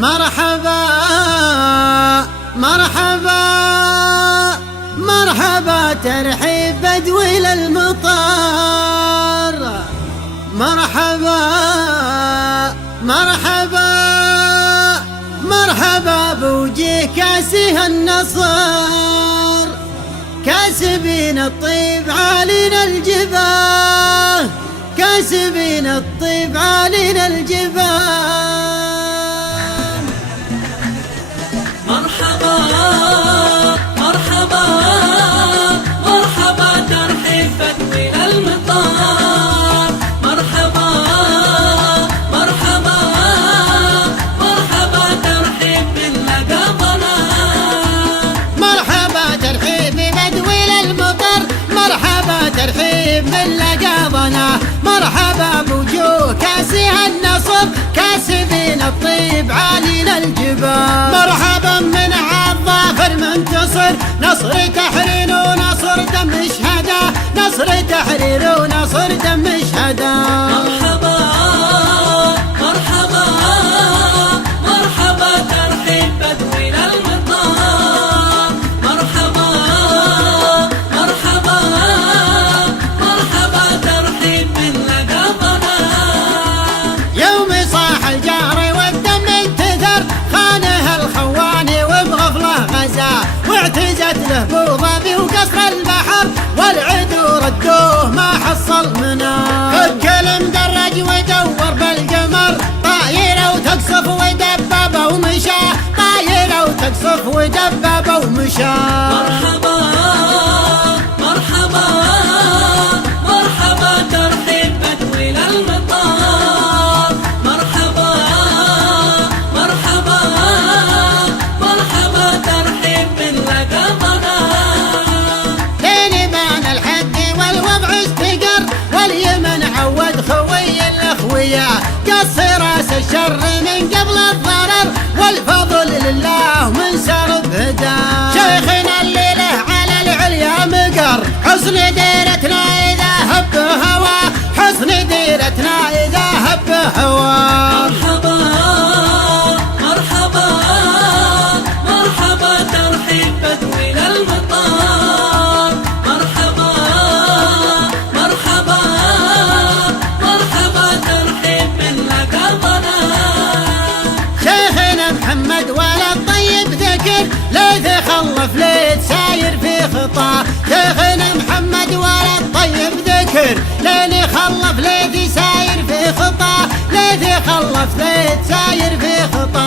مرحبا مرحبا مرحبا ترحيب بدوي للمطار. مرحبا مرحبا مرحبا بوجه كاسه النصر، كاسبين الطيب عالينا الجباه، كاسبين الطيب عالينا الجباه. مرحبا مرحبا مرحبا ترحيب بدوي للمطار. مرحبا مرحبا مرحبا ترحيب من لقبنا. مرحبا ترحيب بدوي للمطر، مرحبا ترحيب من لقبنا. مرحبا بوجوه كاسها النصر، كاسبين الطيب عالينا الجبال. مرحبا من عالظافر منتصر، نصر تحرير ونصر دم شهدا، نصر تحرير ونصر دم شهدا. مرحبا مرحبا مرحبا ترحيب بدوي للمطار. مرحبا مرحبا مرحبا ترحيب من لقبنا. يوم صاح الجاري والدم انتثر، خانه الخواني وبغفله غزا، واعتزت له بوظبي وقصر البحر، والعدو ردوه ما حصل منار. فك المدرج ودور بالقمر، طايره وتقصف ودبابه ومشى، طايره وتقصف ودبابه ومشى. مرحبا مرحبا مرحبا ترحيب بدوي للمطار. مرحبا مرحبا مرحبا ترحيب من لقبنا. لين بان الحد والوضع استقر، واليمن عود خوي الاخويا، قص راس الشر من قبل الضرر، والفضل لله من سرب هدا. شيخنا الليله على العليا مقر، حسن ديرتنا اذا هب هوا، حسن ديرتنا اذا هب هوا. مرحبا مرحبا مرحبا ترحيب بدوي للمطار. مرحبا مرحبا مرحبا ترحيب من لقبنا. شيخنا محمد ولد طيب ذكر، ليث خلف ليت ساير في خطاه. شيخنا محمد ولد طيب ذكر، لين خلف ليت ساير في خطاه، ليث خلف ليت ساير في خطاه.